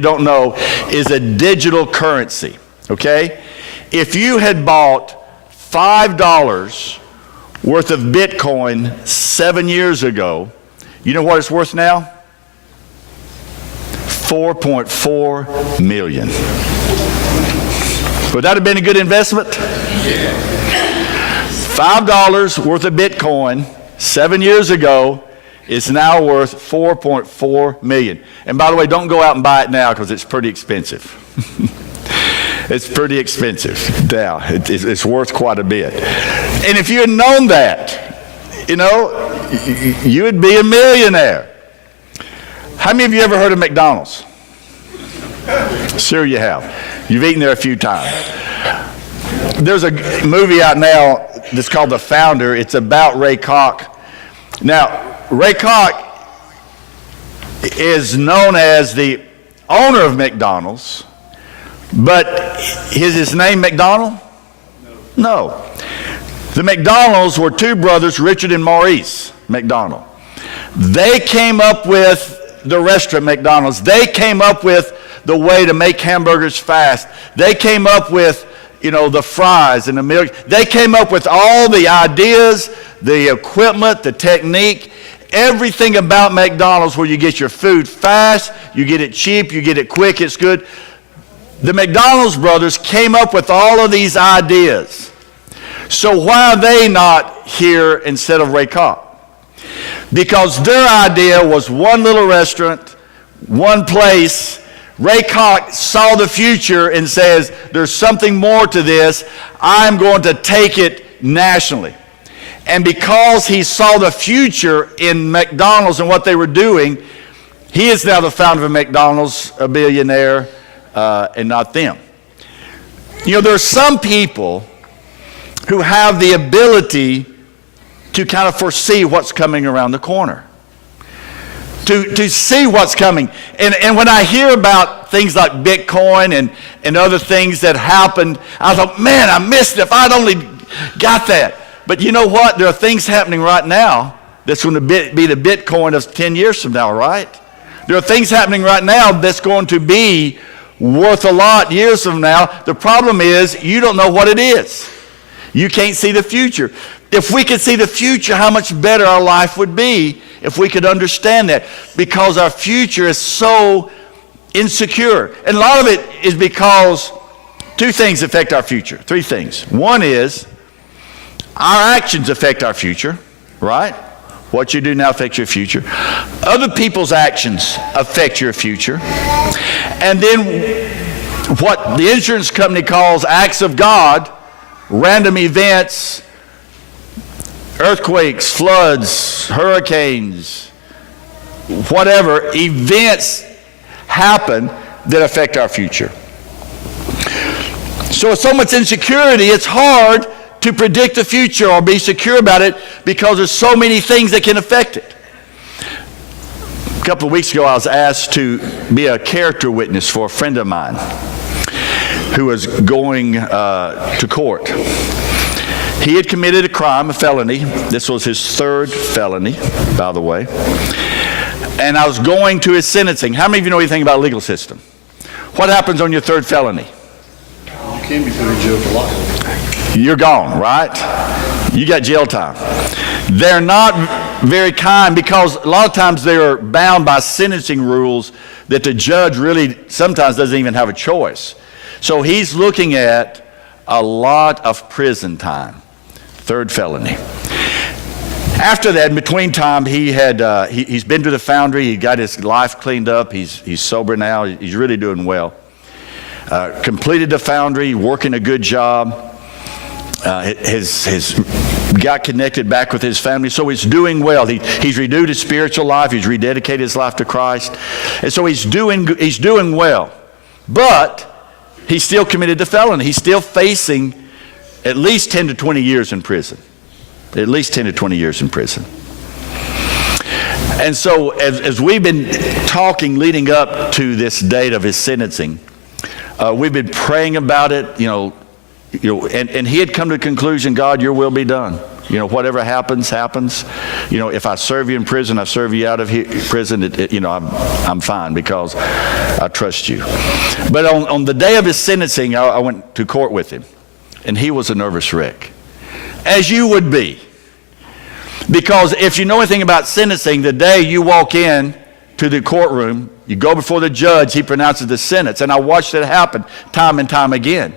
you don't know, is a digital currency, okay? If you had bought $5 worth of Bitcoin 7 years ago, you know what it's worth now? $4.4 million. Would that have been a good investment? $5 worth of Bitcoin 7 years ago is now worth $4.4 million. And by the way, don't go out and buy it now because it's pretty expensive. It's pretty expensive now. It's worth quite a bit. And if you had known that, you know, you would be a millionaire. How many of you ever heard of McDonald's? Sure you have. You've eaten there a few times. There's a movie out now that's called The Founder. It's about Ray Kroc. Now, Ray Kroc is known as the owner of McDonald's, but is his name McDonald? No. The McDonald's were two brothers, Richard and Maurice McDonald. They came up with the restaurant McDonald's. They came up with the way to make hamburgers fast. They came up with, you know, the fries and the milk. They came up with all the ideas, the equipment, the technique, everything about McDonald's where you get your food fast, you get it cheap, you get it quick, it's good. The McDonald's brothers came up with all of these ideas. So why are they not here instead of Ray Kroc? Because their idea was one little restaurant, one place. Ray Kroc saw the future and says, there's something more to this. I'm going to take it nationally. And because he saw the future in McDonald's and what they were doing, he is now the founder of McDonald's, a billionaire, and not them. You know, there are some people who have the ability to kind of foresee what's coming around the corner. To see what's coming. And when I hear about things like Bitcoin and other things that happened, I thought, man, I missed it if I'd only got that. But you know what? There are things happening right now that's going to be the Bitcoin of 10 years from now, right? There are things happening right now that's going to be worth a lot years from now. The problem is you don't know what it is. You can't see the future. If we could see the future, how much better our life would be if we could understand that. Because our future is so insecure. And a lot of it is because two things affect our future. Three things. One is our actions affect our future, right? What you do now affects your future. Other people's actions affect your future. And then what the insurance company calls acts of God, random events, earthquakes, floods, hurricanes, whatever, events happen that affect our future. So with so much insecurity, it's hard to predict the future or be secure about it because there's so many things that can affect it. A couple of weeks ago, I was asked to be a character witness for a friend of mine who was going to court. He had committed a crime, a felony. This was his third felony, by the way. And I was going to his sentencing. How many of you know anything about the legal system? What happens on your third felony? You can be put in jail for life. You're gone, right? You got jail time. They're not very kind because a lot of times they are bound by sentencing rules that the judge really sometimes doesn't even have a choice. So he's looking at a lot of prison time. Third felony. After that, in between time, he's been to the Foundry. He got his life cleaned up. He's sober now. He's really doing well. Completed the Foundry, working a good job. Has got connected back with his family, so he's doing well. He's renewed his spiritual life. He's rededicated his life to Christ, and so he's doing well. But he's still committed to felony. He's still facing at least 10 to 20 years in prison. At least 10 to 20 years in prison. And so as we've been talking leading up to this date of his sentencing, we've been praying about it, and he had come to the conclusion, God, your will be done. You know, whatever happens, happens. You know, if I serve you in prison, I serve you out of prison, I'm fine because I trust you. But on the day of his sentencing, I went to court with him, and he was a nervous wreck, as you would be. Because if you know anything about sentencing, the day you walk in to the courtroom, you go before the judge, he pronounces the sentence. And I watched it happen time and time again.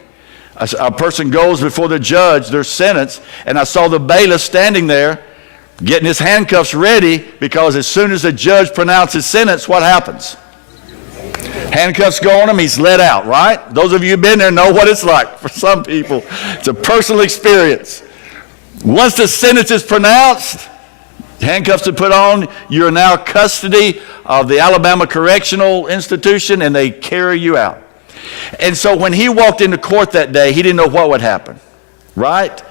A person goes before the judge, they're sentenced, and I saw the bailiff standing there getting his handcuffs ready, because as soon as the judge pronounces sentence, what happens? Handcuffs go on him, he's let out, right? Those of you who've been there know what it's like. For some people, it's a personal experience. Once the sentence is pronounced, handcuffs are put on, you're now custody of the Alabama Correctional Institution, and they carry you out. And so when he walked into court that day, he didn't know what would happen, right?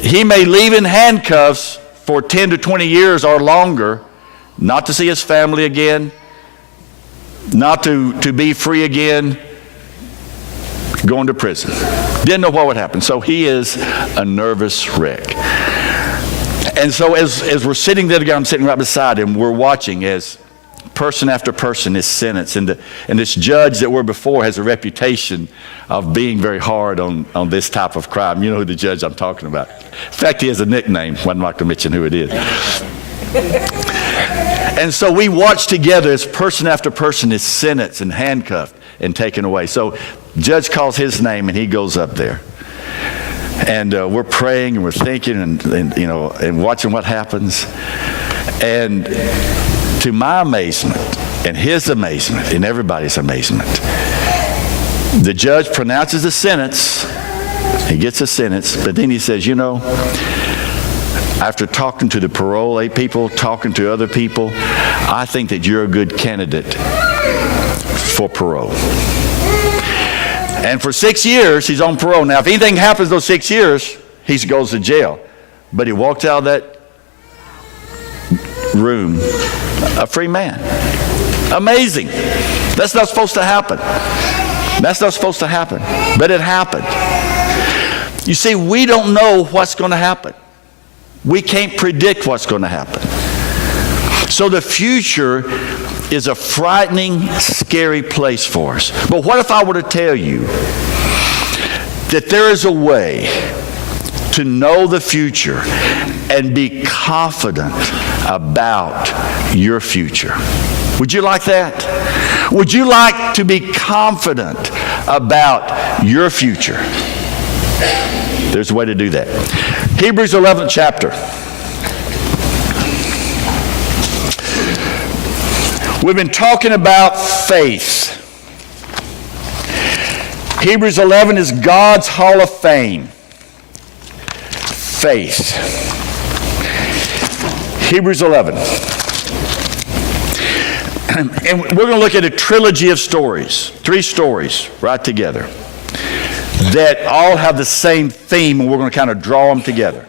He may leave in handcuffs for 10 to 20 years or longer, not to see his family again, not to be free again, going to prison. Didn't know what would happen. So he is a nervous wreck. And so as we're sitting there together, I'm sitting right beside him, we're watching as person after person is sentenced. And this judge that we're before has a reputation of being very hard on this type of crime. You know who the judge I'm talking about. In fact, he has a nickname. I'd like to mention who it is. And so we watch together as person after person is sentenced and handcuffed and taken away. So judge calls his name and he goes up there. And we're praying and we're thinking and watching what happens. And to my amazement and his amazement and everybody's amazement, the judge pronounces a sentence. He gets a sentence, but then he says, after talking to the parole people, talking to other people, I think that you're a good candidate for parole. And for 6 years, he's on parole. Now, if anything happens those 6 years, he goes to jail. But he walked out of that room a free man. Amazing. That's not supposed to happen. That's not supposed to happen. But it happened. You see, we don't know what's going to happen. We can't predict what's going to happen. So the future is a frightening, scary place for us. But what if I were to tell you that there is a way to know the future and be confident about your future? Would you like that? Would you like to be confident about your future? There's a way to do that. Hebrews 11th chapter. We've been talking about faith. Hebrews 11 is God's Hall of Fame. Faith. Hebrews 11. And we're going to look at a trilogy of stories, 3 stories right together, that all have the same theme, and we're going to kind of draw them together.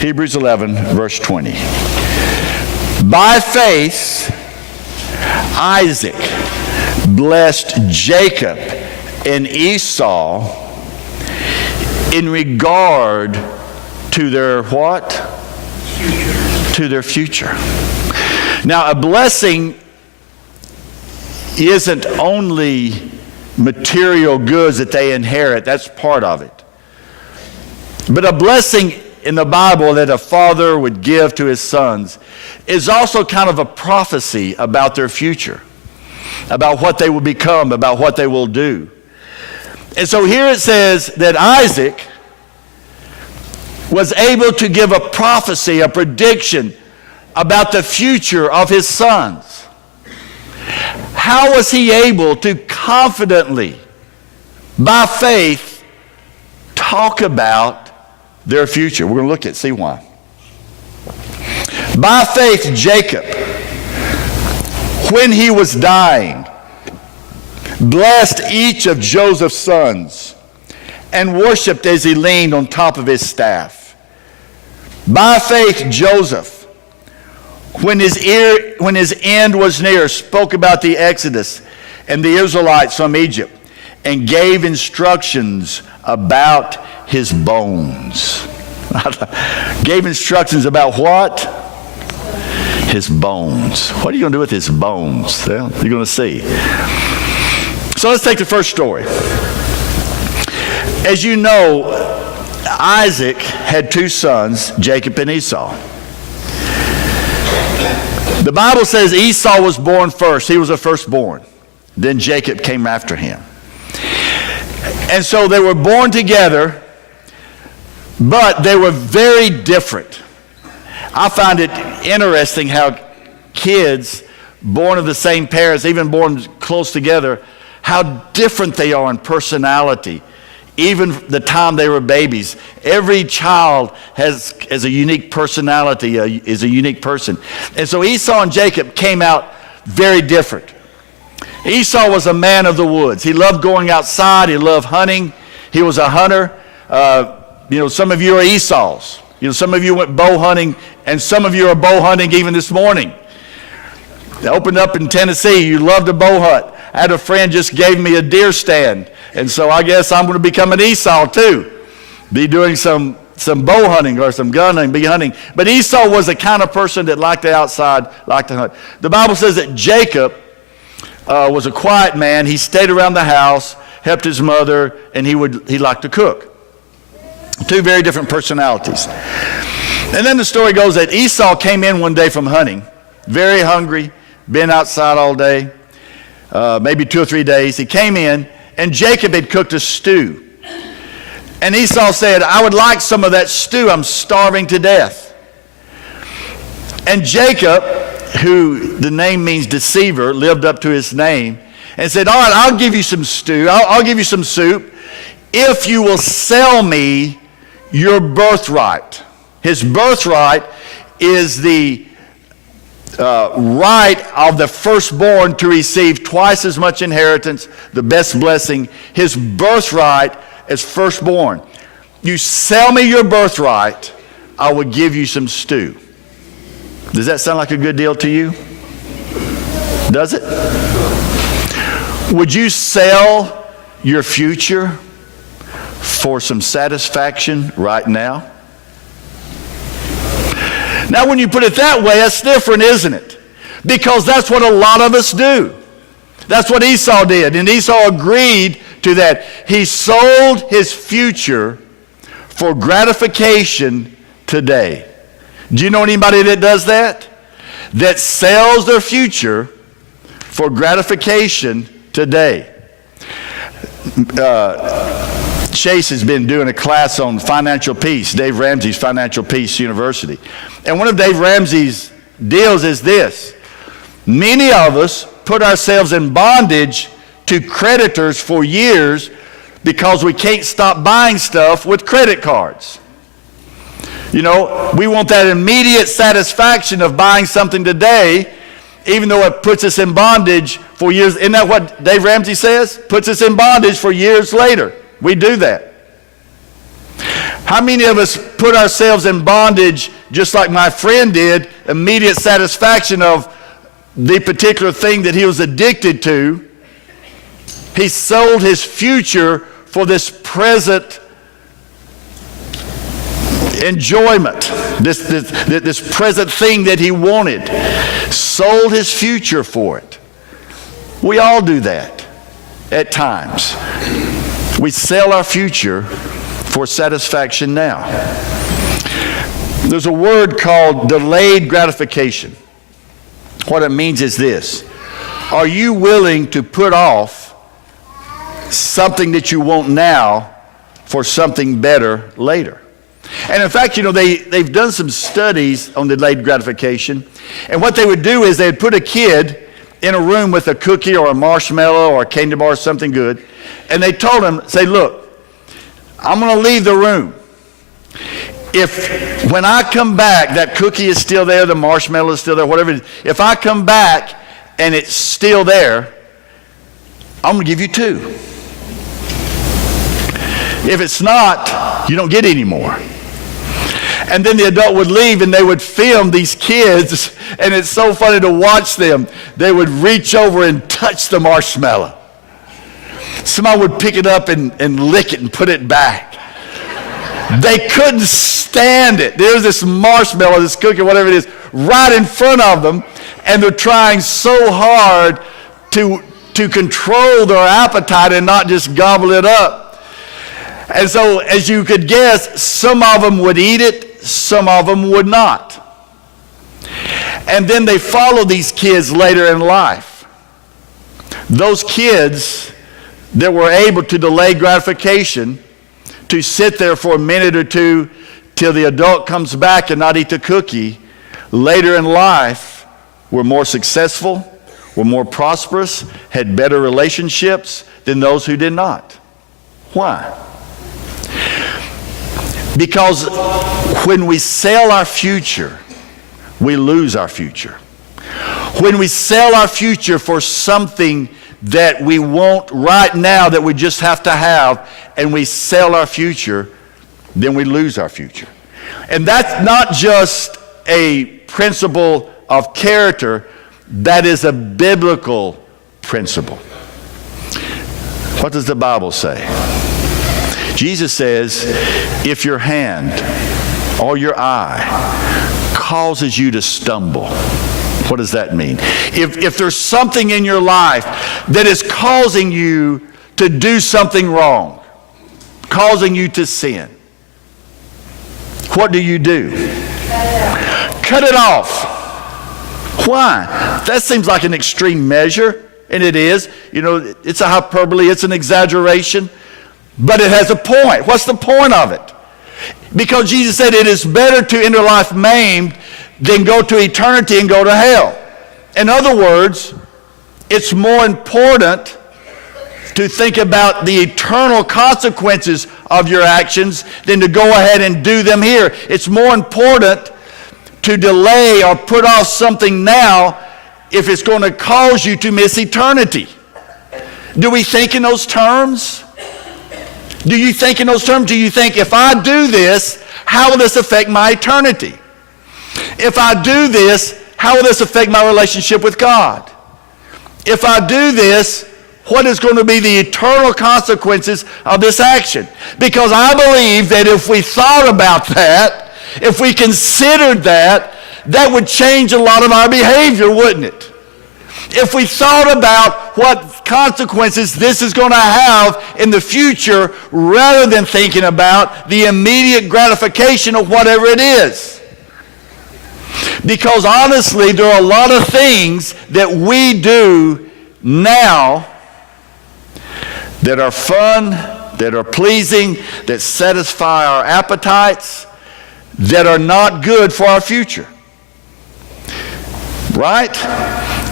Hebrews 11, verse 20. By faith, Isaac blessed Jacob and Esau in regard to their what? Future. To their future. Now, a blessing isn't only material goods that they inherit. That's part of it. But a blessing in the Bible that a father would give to his sons is also kind of a prophecy about their future, about what they will become, about what they will do. And so here it says that Isaac was able to give a prophecy, a prediction about the future of his sons. How was he able to confidently, by faith, talk about their future? We're going to look at, see why. By faith, Jacob, when he was dying, blessed each of Joseph's sons and worshiped as he leaned on top of his staff. By faith, Joseph, when his end was near, spoke about the Exodus and the Israelites from Egypt and gave instructions about his bones. Gave instructions about what? His bones. What are you going to do with his bones? Well, you're going to see. So let's take the first story. As you know, Isaac had two sons, Jacob and Esau. The Bible says Esau was born first. He was the firstborn. Then Jacob came after him. And so they were born together, but they were very different. I find it interesting how kids born of the same parents, even born close together, how different they are in personality. Even the time they were babies, every child has a unique personality, is a unique person. And so Esau and Jacob came out very different. Esau was a man of the woods. He loved going outside. He loved hunting. He was a hunter. Some of you are Esau's. Some of you went bow hunting, and some of you are bow hunting even this morning. They opened up in Tennessee. You loved to bow hunt. I had a friend just gave me a deer stand. And so I guess I'm going to become an Esau too. Be doing some bow hunting or some gun hunting, be hunting. But Esau was the kind of person that liked the outside, liked to hunt. The Bible says that Jacob was a quiet man. He stayed around the house, helped his mother, and he liked to cook. Two very different personalities. And then the story goes that Esau came in one day from hunting, very hungry, been outside all day, maybe 2 or 3 days. He came in, and Jacob had cooked a stew. And Esau said, I would like some of that stew. I'm starving to death. And Jacob, who the name means deceiver, lived up to his name and said, all right, I'll give you some stew. I'll give you some soup if you will sell me your birthright. His birthright is the right of the firstborn to receive twice as much inheritance, the best blessing. His birthright as firstborn. You sell me your birthright, I will give you some stew. Does that sound like a good deal to you? Does it? Would you sell your future for some satisfaction right now? Now, when you put it that way, that's different, isn't it? Because that's what a lot of us do. That's what Esau did. And Esau agreed to that. He sold his future for gratification today. Do you know anybody that does that? That sells their future for gratification today. Chase has been doing a class on financial peace, Dave Ramsey's Financial Peace University. And one of Dave Ramsey's deals is this. Many of us put ourselves in bondage to creditors for years because we can't stop buying stuff with credit cards. You know, we want that immediate satisfaction of buying something today, even though it puts us in bondage for years. Isn't that what Dave Ramsey says? Puts us in bondage for years later. We do that. How many of us put ourselves in bondage just like my friend did, immediate satisfaction of the particular thing that he was addicted to? He sold his future for this present enjoyment, this present thing that he wanted. Sold his future for it. We all do that at times. We sell our future for satisfaction now. There's a word called delayed gratification. What it means is this. Are you willing to put off something that you want now for something better later? And in fact, you know, they've done some studies on delayed gratification. And what they would do is they'd put a kid in a room with a cookie or a marshmallow or a candy bar or something good. And they told him, say, look, I'm going to leave the room. If when I come back, that cookie is still there, the marshmallow is still there, whatever it is, if I come back and it's still there, I'm going to give you 2. If it's not, you don't get any more. And then the adult would leave and they would film these kids, and it's so funny to watch them. They would reach over and touch the marshmallow. somebody would pick it up and lick it and put it back. They couldn't stand it. There's this marshmallow, this cookie, whatever it is, right in front of them, and they're trying so hard to control their appetite and not just gobble it up. And so, as you could guess, some of them would eat it, some of them would not. And then they follow these kids later in life. Those kids that were able to delay gratification, to sit there for a minute or two till the adult comes back and not eat the cookie, later in life were more successful, were more prosperous, had better relationships than those who did not. Why? Because when we sell our future, we lose our future. When we sell our future for something that we want right now that we just have to have, and we sell our future, then we lose our future. And that's not just a principle of character, that is a biblical principle. What does the Bible say? Jesus says, if your hand or your eye causes you to stumble, what does that mean? If there's something in your life that is causing you to do something wrong, causing you to sin, what do? Cut it off. Why? That seems like an extreme measure, and it is. You know, it's a hyperbole, it's an exaggeration, but it has a point. What's the point of it? Because Jesus said it is better to enter life maimed than go to eternity and go to hell. In other words, it's more important to think about the eternal consequences of your actions than to go ahead and do them here. It's more important to delay or put off something now if it's going to cause you to miss eternity. Do we think in those terms? Do you think in those terms? Do you think, if I do this, how will this affect my eternity? If I do this, how will this affect my relationship with God? If I do this, what is going to be the eternal consequences of this action? Because I believe that if we thought about that, if we considered that, that would change a lot of our behavior, wouldn't it? If we thought about what consequences this is going to have in the future, rather than thinking about the immediate gratification of whatever it is. Because honestly, there are a lot of things that we do now that are fun, that are pleasing, that satisfy our appetites, that are not good for our future. Right?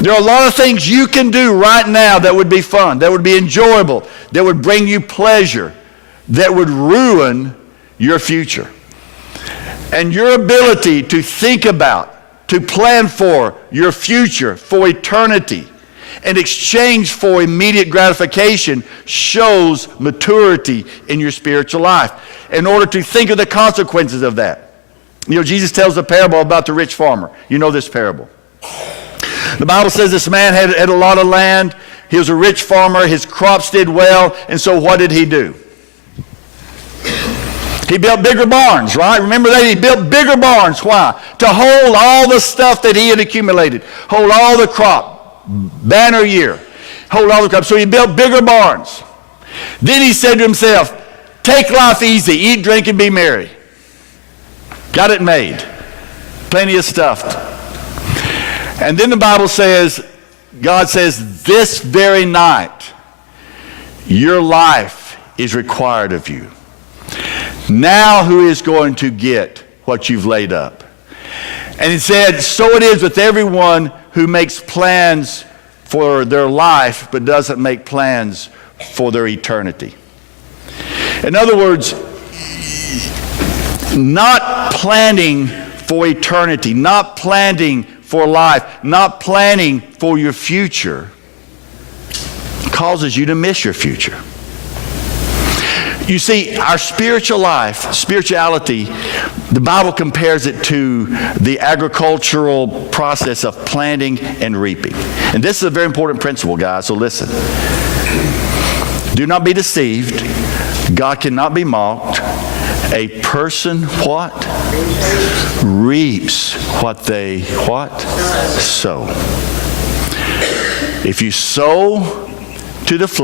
There are a lot of things you can do right now that would be fun, that would be enjoyable, that would bring you pleasure, that would ruin your future. And your ability to think about, to plan for your future, for eternity, in exchange for immediate gratification, shows maturity in your spiritual life. In order to think of the consequences of that. You know, Jesus tells a parable about the rich farmer. You know this parable. The Bible says this man had a lot of land. He was a rich farmer. His crops did well. And so what did he do? He built bigger barns, right? Remember that? He built bigger barns. Why? To hold all the stuff that he had accumulated. Hold all the crop. Banner year. Hold all the crop. So he built bigger barns. Then he said to himself, take life easy. Eat, drink, and be merry. Got it made. Plenty of stuff. And then the Bible says, God says, this very night, your life is required of you. Now who is going to get what you've laid up? And he said, so it is with everyone who makes plans for their life but doesn't make plans for their eternity. In other words, not planning for eternity, not planning for life, not planning for your future causes you to miss your future. You see, our spiritual life, spirituality, the Bible compares it to the agricultural process of planting and reaping. And this is a very important principle, guys, so listen. Do not be deceived. God cannot be mocked. A person what? Reaps what they what? Sow. If you sow to the flesh,